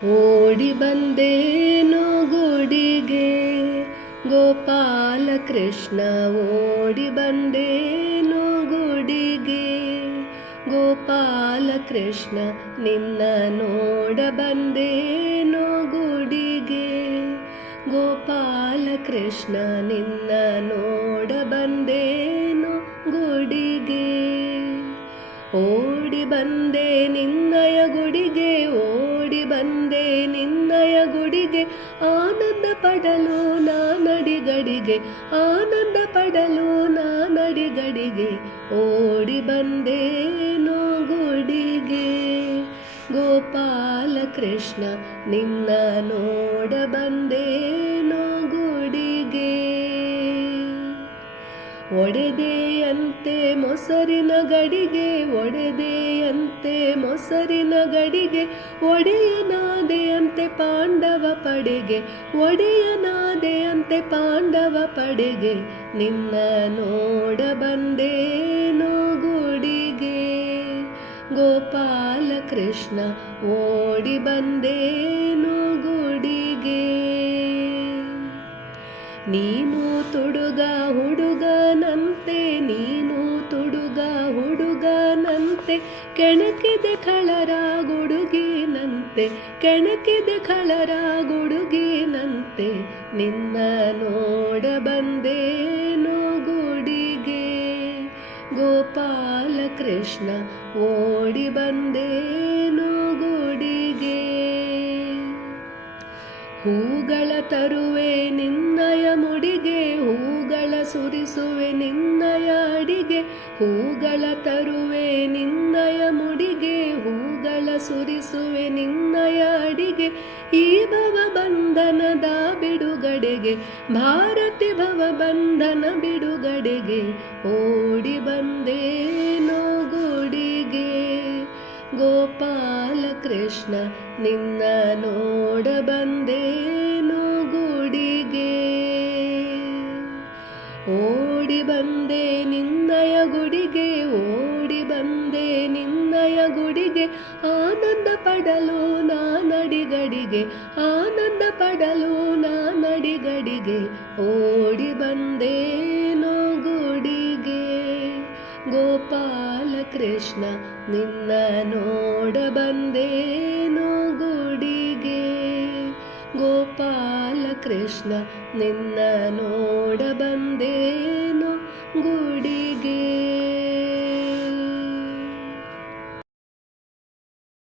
ಓಡಿ ಬಂದೇನು ಗುಡಿಗೆ ಗೋಪಾಲ ಕೃಷ್ಣ, ಓಡಿ ಬಂದೇನು ಗುಡಿಗೆ ಗೋಪಾಲ ಕೃಷ್ಣ, ನಿನ್ನ ನೋಡ ಬಂದೇನು ಗುಡಿಗೆ ಗೋಪಾಲ ಕೃಷ್ಣ, ನಿನ್ನ ನೋಡ ಬಂದೇನು ಗುಡಿಗೆ. ಓಡಿ ಬಂದೆ ನಿನ್ನಯ ಗುಡಿಗೆ, ಓಡಿ ಬಂದೆ ನಿನ್ನಯ ಗುಡಿಗೆ, ಆನಂದ ಪಡಲು ನಾನಡಿಗಡಿಗೆ, ಆನಂದ ಪಡಲು ನಾನಡಿಗಡಿಗೆ, ಓಡಿ ಬಂದೇನು ಗುಡಿಗೆ ಗೋಪಾಲ ಕೃಷ್ಣ, ನಿನ್ನ ನೋಡ ಬಂದೇನು ಗುಡಿಗೆ. ಒಡೆದೆಯಂತೆ ಮೊಸರಿನ ಗಡಿಗೆ, ಒಡೆದೆಯಂತೆ ಮೊಸರಿನ ಗಡಿಗೆ, ಒಡೆಯನಾದೆಯಂತೆ ಪಾಂಡವ ಪಡೆಗೆ, ಒಡೆಯನಾದೆಯಂತೆ ಪಾಂಡವ ಪಡೆಗೆ, ನಿನ್ನ ನೋಡ ಬಂದೇನು ಗುಡಿಗೆ ಗೋಪಾಲ ಕೃಷ್ಣ, ಓಡಿ ಬಂದೇನು ಗುಡಿಗೆ. ನೀನು ತುಡುಗ ಹುಡುಗನಂತೆ, ನೀನು ತುಡುಗ ಹುಡುಗನಂತೆ, ಕೆಣಕಿದೆ ಖಳರ ಗುಡುಗಿನಂತೆ, ಕೆಣಕಿದೆ ಖಳರ ಗುಡುಗಿನಂತೆ, ನಿನ್ನ ನೋಡ ಬಂದೇನು ಗುಡಿಗೆ ಗೋಪಾಲ ಕೃಷ್ಣ, ಓಡಿ ಬಂದೇನು ಗುಡಿಗೆ. ಹೂಗಳ ತರುವೆ ನಿನ್ನಯ ಮುಡಿಗೆ, ಹೂಗಳ ಸುರಿಸುವೆ ನಿನ್ನಯ ಅಡಿಗೆ, ಹೂಗಳ ತರುವೆ ನಿನ್ನಯ ಮುಡಿಗೆ, ಹೂಗಳ ಸುರಿಸುವೆ ನಿನ್ನಯ ಅಡಿಗೆ, ಈ ಭವ ಬಂಧನದ ಬಿಡುಗಡೆಗೆ, ಭಾರತಿ ಭವ ಬಂಧನ ಬಿಡುಗಡೆಗೆ, ಓಡಿ ಬಂದೇನೋ ಗುಡಿಗೆ ಗೋಪಾಲ ಕೃಷ್ಣ, ನಿನ್ನ ನೋಡ ಬಂದೇನು ಗುಡಿಗೆ. ಓಡಿ ಬಂದೆ ನಿನ್ನಯ ಗುಡಿಗೆ, ಓಡಿ ಬಂದೆ ನಿನ್ನಯ ಗುಡಿಗೆ, ಆನಂದ ಪಡಲು ನಾನಡಿಗಡಿಗೆ, ಆನಂದ ಪಡಲು ನಾನಡಿಗಡಿಗೆ, ಓಡಿ ಬಂದೇನೋ ಗುಡಿಗೆ ಗೋಪಾಲ ಕೃಷ್ಣ, ನಿನ್ನ ನೋಡ ಬಂದೇನು ಗುಡಿಗೆ ಗೋಪಾಲ ಕೃಷ್ಣ, ನಿನ್ನ ನೋಡ ಬಂದೇ